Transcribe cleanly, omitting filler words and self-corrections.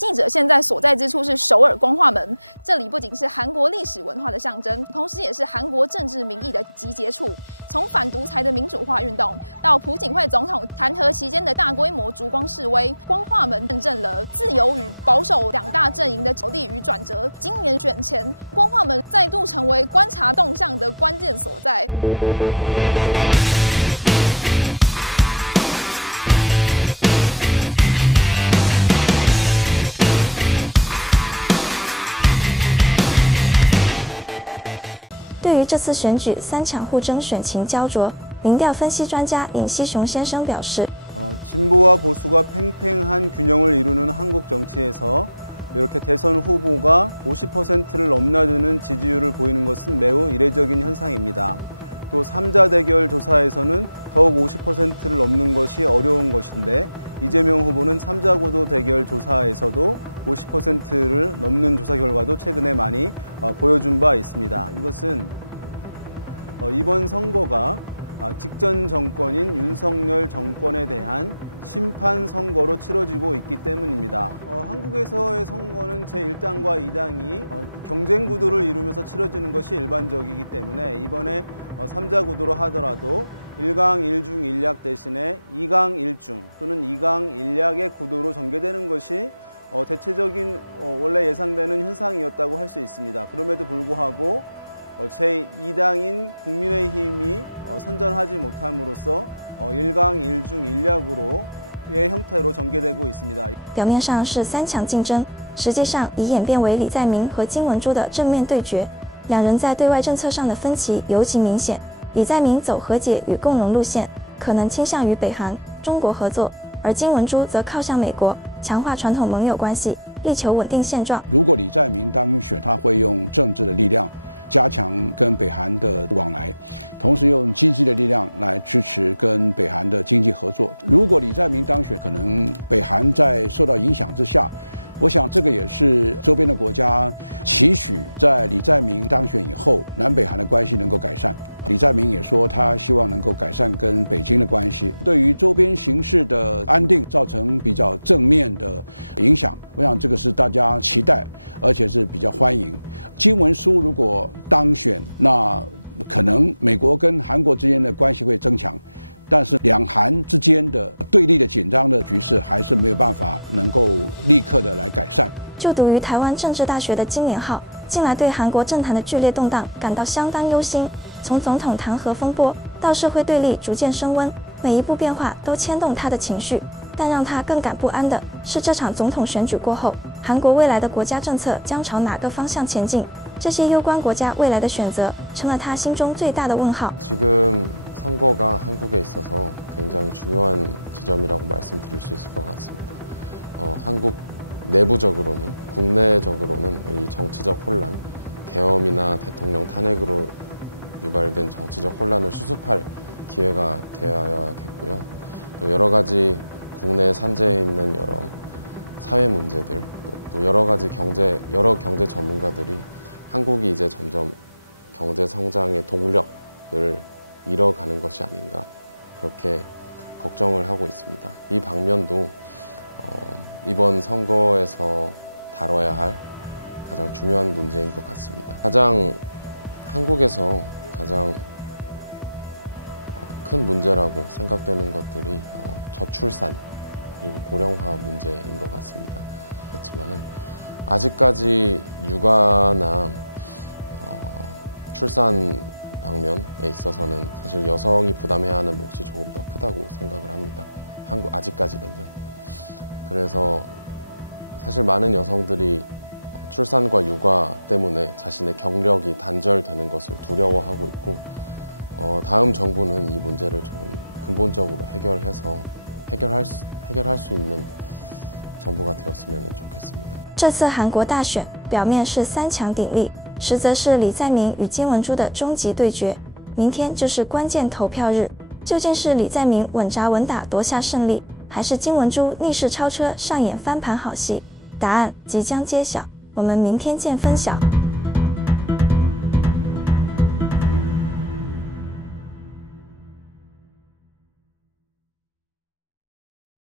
记者现在所在之处是首尔光化门，这里不仅是韩国历史文化的象征，同时也是韩国政治民意的集结处。从反独裁的民主化运动，到朴槿惠总统弹劾期间的大规模烛光示威，光化门见证了自由与保守两大阵营的角力与转折。今年选前，光化门再度成为观察动向的关键所在。 对于这次选举三强互争选情焦灼，民调分析专家尹锡雄先生表示， 진보와 보수가 팽팽한 균형을 이루는 한국 정치에서 이렇게 대선 후보가 50%를 넘나드는 지지율을 보이는 것은 매우 이례적인 현상입니다. 또 3자 대결 조사에서는 더욱 50%를 넘는 것이 어려운 것인데 이재명 후보는 3자 구도 대결 조사에서도 50%를 넘는 조사 결과도 최근에 많이 보여준 바 있습니다. 이것은 이번 선거가 직전 정권인 윤석열 정권에 대한 심판 선거로 치러지고 있기 때문입니다. 한국에서의 선거는 제1당과 2당이 경쟁 구도를 이루면서 치러지는 것이 일반적이기 때문에 이번에 3자 구도로 하더라도 1강 1중 1약 대신에 2강 1중 또는 2강 1약의 구도로 전개되는 것이 대체적인 원래 예상되는 현상이었다고 할 수 있습니다. 그럼에도 불구하고 제2당인 국민의힘이 선전하지 못함으로써 1강 1중 1약으로의 형태로 전개되고 있습니다. 表面上是三强竞争，实际上已演变为李在明和金文洙的正面对决。两人在对外政策上的分歧尤其明显。李在明走和解与共荣路线，可能倾向于北韩、中国合作，而金文洙则靠向美国，强化传统盟友关系，力求稳定现状。如果李在明当选，他会用政治的力量 加强跟北韩的往来，同时用经济的力量来支持跟北韩的经济合作。如果李在明当选，可能北韩在受到影响之下，我想这个也是周边的国家期许在李在明当选以后，南北韩的关系能够改善。李在明也说，他希望能够改善跟北京的关系，对于周边形势的安定造成比较正面的影响。我想这个是大家期待，而且是比较欢迎。金文洙如果当选，那可能美国跟韩国之间的关系会增强，但是两韩之间的对立的紧张的局势还是没有办法能够立刻的来改善。就读于台湾政治大学的金连浩，近来对韩国政坛的剧烈动荡感到相当忧心。 从总统弹劾风波到社会对立逐渐升温，每一步变化都牵动他的情绪。但让他更感不安的是，这场总统选举过后，韩国未来的国家政策将朝哪个方向前进？这些攸关国家未来的选择，成了他心中最大的问号。 지금 선거가 한국에 있어서 굉장히 중요한 지점이라고 말씀드릴 수 있을 것 같습니다. 한국 내부적으로는, 국내적으로는 이 정치적 혼란, 계엄이나 대통령 탄핵으로 유발된 정치적 혼란을 수습할 기회가 되어야겠고요. 또 여러 가지 국내에 산재해 있는 여러 사회 문제들, 또 여러 가지 여러 경제 전문가들이 한국이 이제 점점 경제 성장의 동력을 잃어가는 것이 아닌가 그렇게 걱정을 하고 있습니다. 이 방면도 이번 선거에서 다뤄야 할 가장 중요한 문제인 것 같습니다. 가장 한국에서 가장 큰 문제라고 생각되는 것들이 저출산 그리고 고령화 문제인 것 같습니다. 그렇지만은 아직까지 육아나 출산 방면에 있어서는 사실 여성이 부담해야 하는 몫이 조금 더 크다고 생각을 합니다. 아직까지는요. 그래서 사실 많은 여성들이 출산과 육아 때문에 자신의 경력이 단절되는 것을 두려워하고 있고 다음 정부는 이 문제를 조금 근본적으로 해결할 수 있는 정부가 되었으면 좋겠습니다. 这次韩国大选表面是三强鼎立，实则是李在明与金文洙的终极对决。明天就是关键投票日，究竟是李在明稳扎稳打夺下胜利，还是金文洙逆势超车上演翻盘好戏？答案即将揭晓。 我们明天见分晓。